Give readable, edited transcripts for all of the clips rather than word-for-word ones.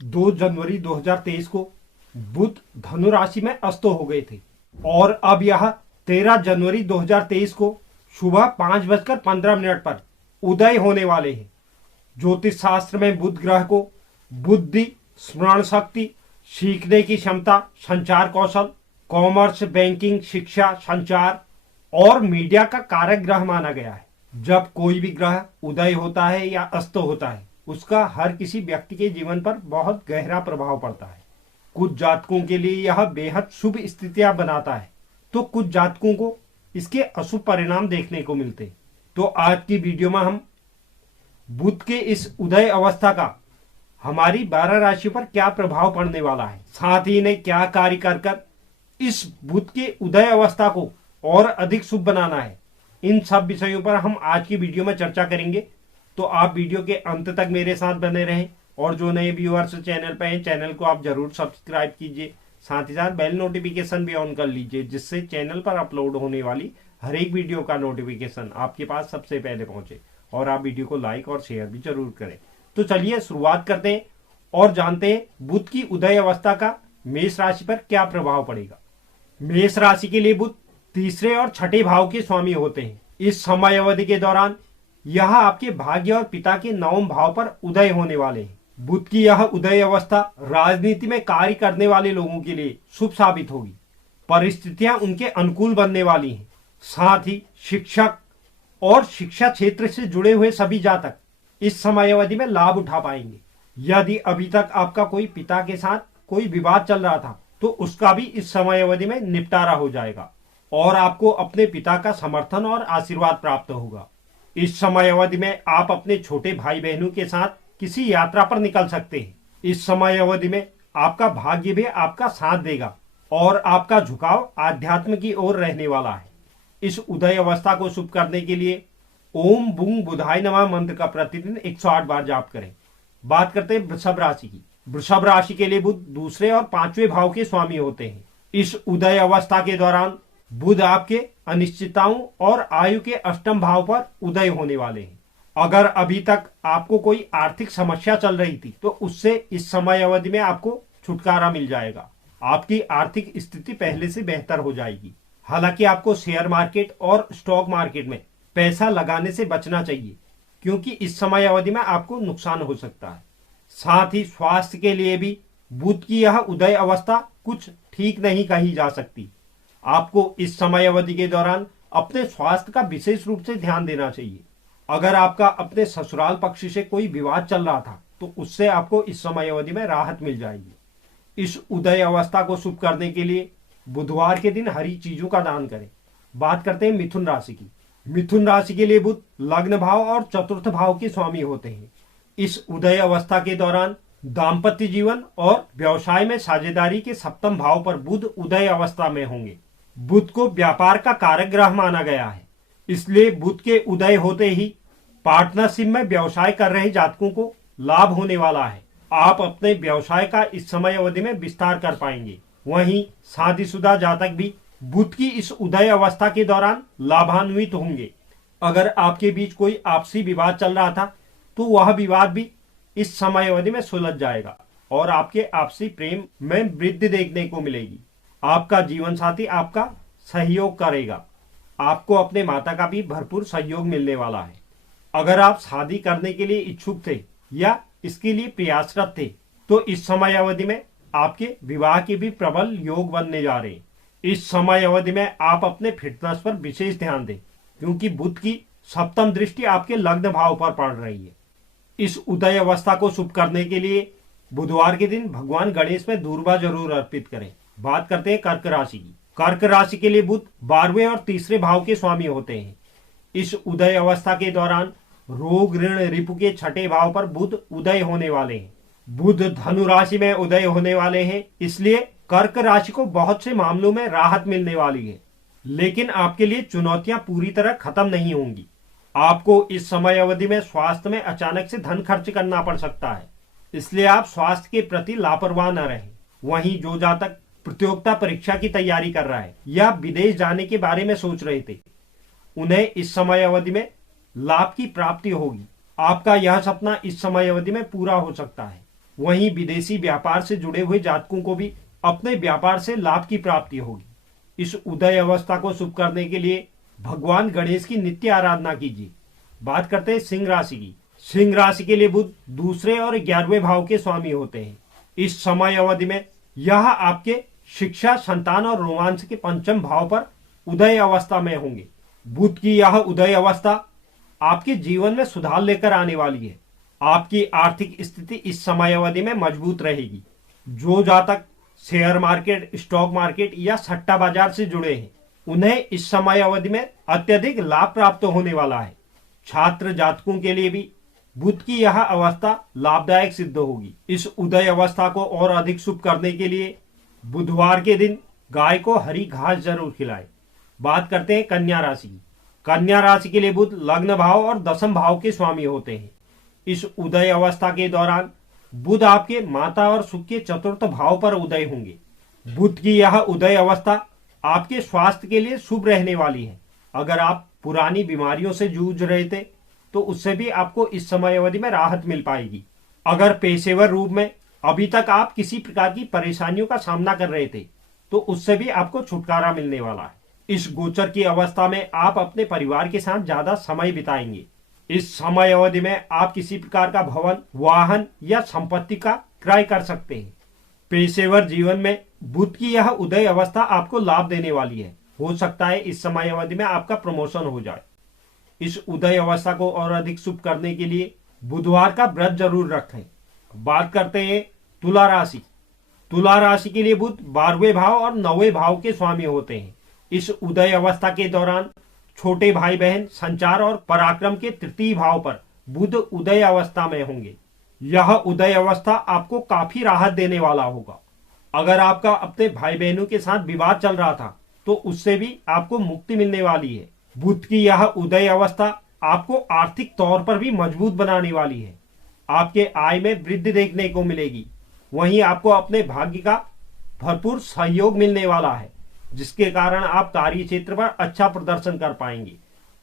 2 जनवरी 2023 को बुध धनु राशि में अस्त हो गए थे और अब यह 13 जनवरी 2023 को सुबह 5:15 पर उदय होने वाले हैं। ज्योतिष शास्त्र में बुध ग्रह को बुद्धि, स्मरण शक्ति, सीखने की क्षमता, संचार कौशल, कॉमर्स, बैंकिंग, शिक्षा, संचार और मीडिया का कारक ग्रह माना गया है। जब कोई भी ग्रह उदय होता है या अस्त होता है, उसका हर किसी व्यक्ति के जीवन पर बहुत गहरा प्रभाव पड़ता है। कुछ जातकों के लिए यह बेहद शुभ स्थितियां बनाता है, तो कुछ जातकों को इसके अशुभ परिणाम देखने को मिलते हैं। तो आज की वीडियो में हम बुध के इस उदय अवस्था का हमारी 12 राशि पर क्या प्रभाव पड़ने वाला है, साथ ही इन्हें क्या कार्य कर इस बुध के उदय अवस्था को और अधिक शुभ बनाना है, इन सब विषयों पर हम आज की वीडियो में चर्चा करेंगे। तो आप वीडियो के अंत तक मेरे साथ बने रहें और जो नए व्यूअर्स चैनल पर हैं, चैनल को आप जरूर सब्सक्राइब कीजिए, साथ ही साथ बेल नोटिफिकेशन भी ऑन कर लीजिए, जिससे चैनल पर अपलोड होने वाली हर एक वीडियो का नोटिफिकेशन आपके पास सबसे पहले पहुंचे। और आप वीडियो को लाइक और शेयर भी जरूर करें। तो चलिए शुरुआत करते हैं और जानते हैं बुध की उदय अवस्था का मेष राशि पर क्या प्रभाव पड़ेगा। मेष राशि के लिए बुध तीसरे और छठे भाव के स्वामी होते हैं। इस समय अवधि के दौरान यह आपके भाग्य और पिता के नवम भाव पर उदय होने वाले हैं। बुध की यह उदय अवस्था राजनीति में कार्य करने वाले लोगों के लिए शुभ साबित होगी। परिस्थितियां उनके अनुकूल बनने वाली हैं। साथ ही शिक्षक और शिक्षा क्षेत्र से जुड़े हुए सभी जातक इस समय अवधि में लाभ उठा पाएंगे। यदि अभी तक आपका कोई पिता के साथ कोई विवाद चल रहा था, तो उसका भी इस समय अवधि में निपटारा हो जाएगा और आपको अपने पिता का समर्थन और आशीर्वाद प्राप्त होगा। इस समय अवधि में आप अपने छोटे भाई बहनों के साथ किसी यात्रा पर निकल सकते हैं। इस समय अवधि में आपका भाग्य भी आपका साथ देगा और आपका झुकाव आध्यात्म की ओर रहने वाला है। इस उदय अवस्था को शुभ करने के लिए ओम बुंग बुधाय नमः मंत्र का प्रतिदिन 108 बार जाप करें। बात करते हैं वृषभ राशि की। वृषभ राशि के लिए बुध दूसरे और पांचवें भाव के स्वामी होते हैं। इस उदय अवस्था के दौरान बुध आपके अनिश्चितताओं और आयु के अष्टम भाव पर उदय होने वाले हैं। अगर अभी तक आपको कोई आर्थिक समस्या चल रही थी, तो उससे इस समय अवधि में आपको छुटकारा मिल जाएगा। आपकी आर्थिक स्थिति पहले से बेहतर हो जाएगी। हालांकि आपको शेयर मार्केट और स्टॉक मार्केट में पैसा लगाने से बचना चाहिए, क्योंकि इस समय अवधि में आपको नुकसान हो सकता है। साथ ही स्वास्थ्य के लिए भी बुध की यह उदय अवस्था कुछ ठीक नहीं कही जा सकती। आपको इस समय अवधि के दौरान अपने स्वास्थ्य का विशेष रूप से ध्यान देना चाहिए। अगर आपका अपने ससुराल पक्ष से कोई विवाद चल रहा था, तो उससे आपको इस समय अवधि में राहत मिल जाएगी। इस उदय अवस्था को शुभ करने के लिए बुधवार के दिन हरी चीजों का दान करें। बात करते हैं मिथुन राशि की। मिथुन राशि के लिए बुध लग्न भाव और चतुर्थ भाव के स्वामी होते हैं। इस उदय अवस्था के दौरान दाम्पत्य जीवन और व्यवसाय में साझेदारी के सप्तम भाव पर बुध उदय अवस्था में होंगे। बुध को व्यापार का कारक ग्रह माना गया है, इसलिए बुध के उदय होते ही पार्टनरशिप में व्यवसाय कर रहे जातकों को लाभ होने वाला है। आप अपने व्यवसाय का इस समय अवधि में विस्तार कर पाएंगे। वहीं शादीशुदा जातक भी बुध की इस उदय अवस्था के दौरान लाभान्वित होंगे। अगर आपके बीच कोई आपसी विवाद चल रहा था, तो वह विवाद भी इस समय अवधि में सुलझ जाएगा और आपके आपसी प्रेम में वृद्धि देखने को मिलेगी। आपका जीवन साथी आपका सहयोग करेगा। आपको अपने माता का भी भरपूर सहयोग मिलने वाला है। अगर आप शादी करने के लिए इच्छुक थे या इसके लिए प्रयासरत थे, तो इस समय अवधि में आपके विवाह के भी प्रबल योग बनने जा रहे हैं। इस समय अवधि में आप अपने फिटनेस पर विशेष ध्यान दें, क्योंकि बुध की सप्तम दृष्टि आपके लग्न भाव पर पड़ रही है। इस उदय अवस्था को शुभ करने के लिए बुधवार के दिन भगवान गणेश में दूर्वा जरूर अर्पित करें। बात करते हैं कर्क राशि की। कर्क राशि के लिए बुध 12वें और तीसरे भाव के स्वामी होते हैं। इस उदय अवस्था के दौरान रोग ऋण रिपु के छठे भाव पर बुध उदय होने वाले हैं। बुध धनु राशि में उदय होने वाले हैं, इसलिए कर्क राशि को बहुत से मामलों में राहत मिलने वाली है। लेकिन आपके लिए चुनौतियां पूरी तरह खत्म नहीं होंगी। आपको इस समय अवधि में स्वास्थ्य में अचानक से धन खर्च करना पड़ सकता है, इसलिए आप स्वास्थ्य के प्रति लापरवाह न रहें। वहीं जो जातक प्रतियोगिता परीक्षा की तैयारी कर रहा है या विदेश जाने के बारे में सोच रहे थे, उन्हें इस समय अवधि में लाभ की प्राप्ति होगी। आपका यह सपना इस समय अवधि में पूरा हो सकता है। वहीं विदेशी व्यापार से जुड़े हुए जातकों को भी अपने व्यापार से लाभ की प्राप्ति होगी। इस उदय अवस्था को शुभ करने के लिए भगवान गणेश की नित्य आराधना कीजिए। बात करते हैं सिंह राशि की। सिंह राशि के लिए बुध दूसरे और 11वें भाव के स्वामी होते हैं। इस समय अवधि में यह आपके शिक्षा, संतान और रोमांच के पंचम भाव पर उदय अवस्था में होंगे। बुध की यह उदय अवस्था आपके जीवन में सुधार लेकर आने वाली है। आपकी आर्थिक स्थिति इस समय अवधि में मजबूत रहेगी। जो जातक शेयर मार्केट, स्टॉक मार्केट या सट्टा बाजार से जुड़े हैं, उन्हें इस समय अवधि में अत्यधिक लाभ प्राप्त होने वाला है। छात्र जातकों के लिए भी बुध की यह अवस्था लाभदायक सिद्ध होगी। इस उदय अवस्था को और अधिक शुभ करने के लिए बुधवार के दिन गाय को हरी घास जरूर खिलाएं। बात करते हैं कन्या राशि की। कन्या राशि के लिए बुध लग्न भाव और दशम भाव के स्वामी होते हैं। इस उदय अवस्था के दौरान बुध आपके माता और सुख के चतुर्थ भाव पर उदय होंगे। बुध की यह उदय अवस्था आपके स्वास्थ्य के लिए शुभ रहने वाली है। अगर आप पुरानी बीमारियों से जूझ रहे थे तो उससे भी आपको इस समय अवधि में राहत मिल पाएगी। अगर पेशेवर रूप में अभी तक आप किसी प्रकार की परेशानियों का सामना कर रहे थे तो उससे भी आपको छुटकारा मिलने वाला है। इस गोचर की अवस्था में आप अपने परिवार के साथ ज्यादा समय बिताएंगे। इस समय अवधि में आप किसी प्रकार का भवन, वाहन या संपत्ति का क्रय कर सकते हैं। पेशेवर जीवन में बुध की यह उदय अवस्था आपको लाभ देने वाली है। हो सकता है इस समय अवधि में आपका प्रमोशन हो जाए। इस उदय अवस्था को और अधिक शुभ करने के लिए बुधवार का व्रत जरूर रखें। बात करते हैं तुला राशि। तुला राशि के लिए बुध 12वें भाव और 9वें भाव के स्वामी होते हैं। इस उदय अवस्था के दौरान छोटे भाई बहन, संचार और पराक्रम के तृतीय भाव पर बुध उदय अवस्था में होंगे। यह उदय अवस्था आपको काफी राहत देने वाला होगा। अगर आपका अपने भाई बहनों के साथ विवाद चल रहा था तो उससे भी आपको मुक्ति मिलने वाली है। बुध की यह उदय अवस्था आपको आर्थिक तौर पर भी मजबूत बनाने वाली है। आपके आय में वृद्धि देखने को मिलेगी। वहीं आपको अपने भाग्य का भरपूर सहयोग मिलने वाला है, जिसके कारण आप कार्य क्षेत्र पर अच्छा प्रदर्शन कर पाएंगे।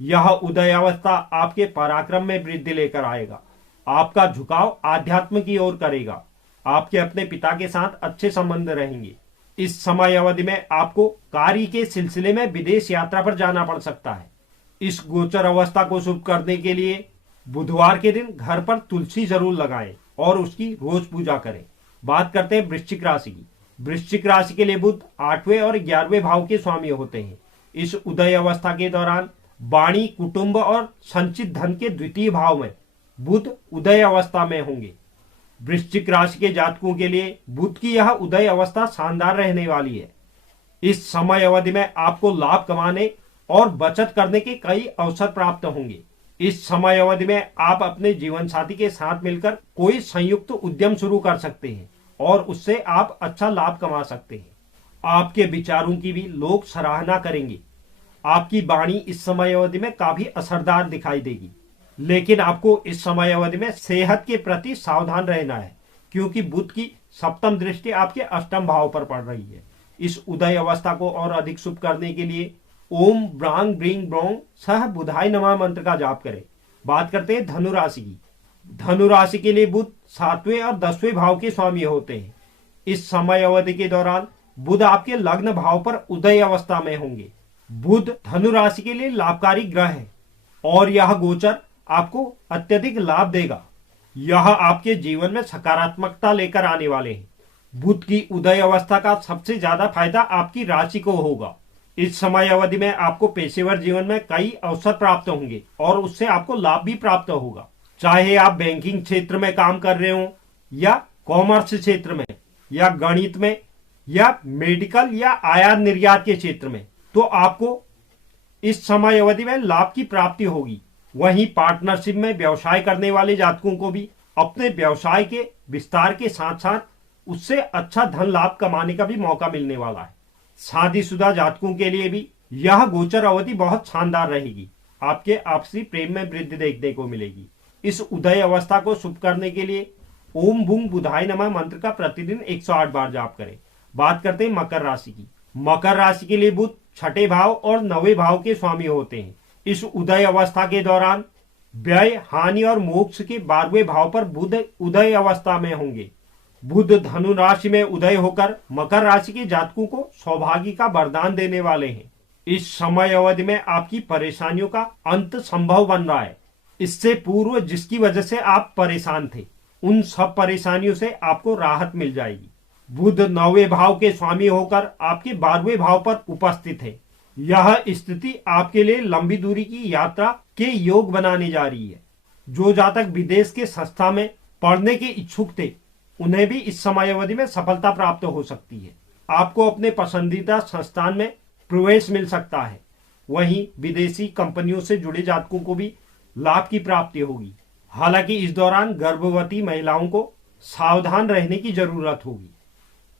यह उदय अवस्था आपके पराक्रम में वृद्धि लेकर आएगा। आपका झुकाव आध्यात्म की ओर करेगा। आपके अपने पिता के साथ अच्छे संबंध रहेंगे। इस समय अवधि में आपको कार्य के सिलसिले में विदेश यात्रा पर जाना पड़ सकता है। इस गोचर अवस्था को शुभ करने के लिए बुधवार के दिन घर पर तुलसी जरूर लगाएं और उसकी रोज पूजा करें। बात करते हैं वृश्चिक राशि की। वृश्चिक राशि के लिए बुध 8वें और 11वें भाव के स्वामी होते हैं। इस उदय अवस्था के दौरान वाणी, कुटुंब और संचित धन के द्वितीय भाव में बुध उदय अवस्था में होंगे। वृश्चिक राशि के जातकों के लिए बुध की यह उदय अवस्था शानदार रहने वाली है। इस समय अवधि में आपको लाभ कमाने और बचत करने के कई अवसर प्राप्त होंगे। इस समय अवधि में आप अपने जीवन साथी के साथ मिलकर कोई संयुक्त उद्यम शुरू कर सकते हैं और उससे आप अच्छा लाभ कमा सकते हैं। आपके विचारों की भी लोग सराहना करेंगे। आपकी वाणी इस समय अवधि में काफी असरदार दिखाई देगी, लेकिन आपको इस समय अवधि में सेहत के प्रति सावधान रहना है, क्योंकि बुध की सप्तम दृष्टि आपके अष्टम भाव पर पड़ रही है। इस उदय अवस्था को और अधिक शुभ करने के लिए ओम ब्रांग ब्रिंग ब्रोंग सह बुधाय नमः मंत्र का जाप करें। बात करते हैं धनु राशि की। धनु राशि के लिए बुध 7वें और 10वें भाव के स्वामी होते हैं। इस समय अवधि के दौरान बुध आपके लग्न भाव पर उदय अवस्था में होंगे। बुध धनु राशि के लिए लाभकारी ग्रह है और यह गोचर आपको अत्यधिक लाभ देगा। यह आपके जीवन में सकारात्मकता लेकर आने वाले हैं। बुध की उदय अवस्था का सबसे ज्यादा फायदा आपकी राशि को होगा। इस समय अवधि में आपको पेशेवर जीवन में कई अवसर प्राप्त होंगे और उससे आपको लाभ भी प्राप्त होगा। चाहे आप बैंकिंग क्षेत्र में काम कर रहे हो या कॉमर्स क्षेत्र में या गणित में या मेडिकल या आयात निर्यात के क्षेत्र में, तो आपको इस समय अवधि में लाभ की प्राप्ति होगी। वहीं पार्टनरशिप में व्यवसाय करने वाले जातकों को भी अपने व्यवसाय के विस्तार के साथ साथ उससे अच्छा धन लाभ कमाने का भी मौका मिलने वाला है। शादीशुदा जातकों के लिए भी यह गोचर अवधि बहुत शानदार रहेगी। आपके आपसी प्रेम में वृद्धि देखने को मिलेगी। इस उदय अवस्था को शुभ करने के लिए ओम बुंग बुधाय नमः मंत्र का प्रतिदिन 108 बार जाप करें। बात करते हैं मकर राशि की। मकर राशि के लिए बुध 6ठे भाव और 9वें भाव के स्वामी होते हैं। इस उदय अवस्था के दौरान व्यय, हानि और मोक्ष के 12वें भाव पर बुध उदय अवस्था में होंगे। बुध धनु राशि में उदय होकर मकर राशि के जातकों को सौभाग्य का वरदान देने वाले हैं। इस समय अवधि में आपकी परेशानियों का अंत संभव बन रहा है। इससे पूर्व जिसकी वजह से आप परेशान थे, उन सब परेशानियों से आपको राहत मिल जाएगी। बुध 9वें भाव के स्वामी होकर आपके 12वें भाव पर उपस्थित है। यह स्थिति आपके लिए लंबी दूरी की यात्रा के योग बनाने जा रही है। जो जातक विदेश के संस्था में पढ़ने के इच्छुक थे, उन्हें भी इस समय अवधि में सफलता प्राप्त हो सकती है। आपको अपने पसंदीदा संस्थान में प्रवेश मिल सकता है। वहीं विदेशी कंपनियों से जुड़े जातकों को भी लाभ की प्राप्ति होगी। हालांकि इस दौरान गर्भवती महिलाओं को सावधान रहने की जरूरत होगी।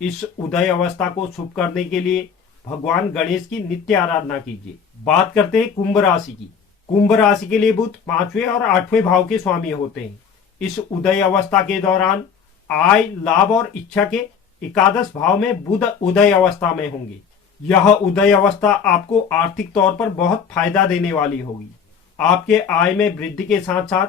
इस उदय अवस्था को शुभ करने के लिए भगवान गणेश की नित्य आराधना कीजिए। बात करते हैं कुंभ राशि की। कुंभ राशि के लिए बुध 5वें और 8वें भाव के स्वामी होते हैं। इस उदय अवस्था के दौरान आय, लाभ और इच्छा के एकादश भाव में बुध उदय अवस्था में होंगे। यह उदय अवस्था आपको आर्थिक तौर पर बहुत फायदा देने वाली होगी। आपके आय में वृद्धि के साथ साथ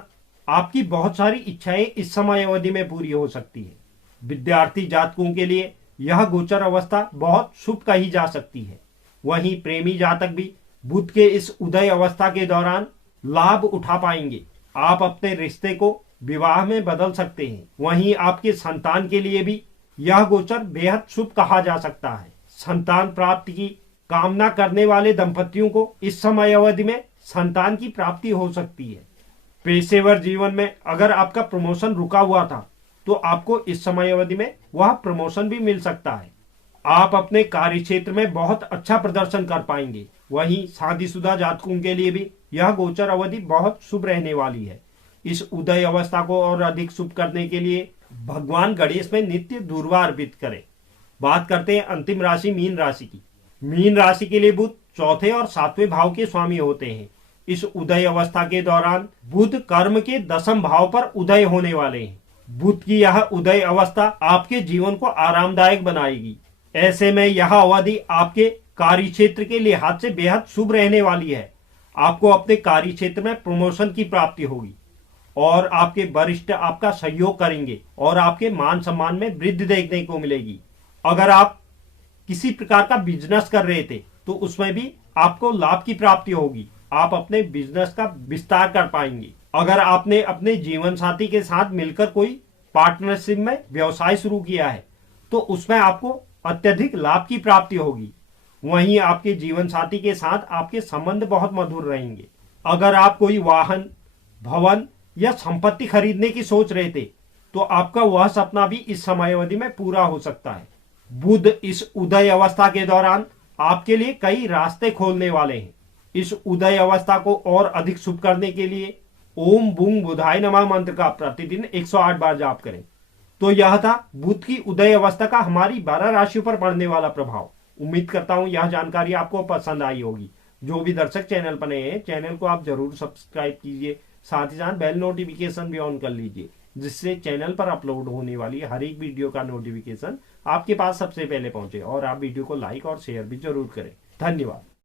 आपकी बहुत सारी इच्छाएं इस समय अवधि में पूरी हो सकती है। विद्यार्थी जातकों के लिए यह गोचर अवस्था बहुत शुभ कही जा सकती है। वहीं प्रेमी जातक भी बुध के इस उदय अवस्था के दौरान लाभ उठा पाएंगे। आप अपने रिश्ते को विवाह में बदल सकते हैं। वहीं आपके संतान के लिए भी यह गोचर बेहद शुभ कहा जा सकता है। संतान प्राप्ति की कामना करने वाले दंपतियों को इस समय अवधि में संतान की प्राप्ति हो सकती है। पेशेवर जीवन में अगर आपका प्रमोशन रुका हुआ था, तो आपको इस समय अवधि में वह प्रमोशन भी मिल सकता है। आप अपने कार्य क्षेत्र में बहुत अच्छा प्रदर्शन कर पाएंगे। वहीं शादीशुदा जातकों के लिए भी यह गोचर अवधि बहुत शुभ रहने वाली है। इस उदय अवस्था को और अधिक शुभ करने के लिए भगवान गणेश में नित्य दूर्वा अर्पित करें। बात करते हैं अंतिम राशि मीन राशि की। मीन राशि के लिए बुध 4थे और 7वें भाव के स्वामी होते हैं। इस उदय अवस्था के दौरान बुध कर्म के 10वें भाव पर उदय होने वाले हैं। बुध की यह उदय अवस्था आपके जीवन को आरामदायक बनाएगी। ऐसे में यह अवधि आपके कार्य क्षेत्र के लिहाज से बेहद शुभ रहने वाली है। आपको अपने कार्य क्षेत्र में प्रमोशन की प्राप्ति होगी और आपके वरिष्ठ आपका सहयोग करेंगे और आपके मान सम्मान में वृद्धि देखने को मिलेगी। अगर आप किसी प्रकार का बिजनेस कर रहे थे, तो उसमें भी आपको लाभ की प्राप्ति होगी। आप अपने बिजनेस का विस्तार कर पाएंगे। अगर आपने अपने जीवन साथी के साथ मिलकर कोई पार्टनरशिप में व्यवसाय शुरू किया है, तो उसमें आपको अत्यधिक लाभ की प्राप्ति होगी। वहीं आपके जीवन साथी के साथ आपके संबंध बहुत मधुर रहेंगे। अगर आप कोई वाहन, भवन या संपत्ति खरीदने की सोच रहे थे, तो आपका वह सपना भी इस समय अवधि में पूरा हो सकता है। बुध इस उदय अवस्था के दौरान आपके लिए कई रास्ते खोलने वाले हैं। इस उदय अवस्था को और अधिक शुभ करने के लिए ओम बूंग बुधाय नमः मंत्र का प्रतिदिन 108 बार जाप करें। तो यह था बुध की उदय अवस्था का हमारी 12 राशियों पर पड़ने वाला प्रभाव। उम्मीद करता हूं यह जानकारी आपको पसंद आई होगी। जो भी दर्शक चैनल पर नए हैं, चैनल को आप जरूर सब्सक्राइब कीजिए। साथ ही साथ बेल नोटिफिकेशन भी ऑन कर लीजिए, जिससे चैनल पर अपलोड होने वाली हर एक वीडियो का नोटिफिकेशन आपके पास सबसे पहले पहुंचे। और आप वीडियो को लाइक और शेयर भी जरूर करें। धन्यवाद।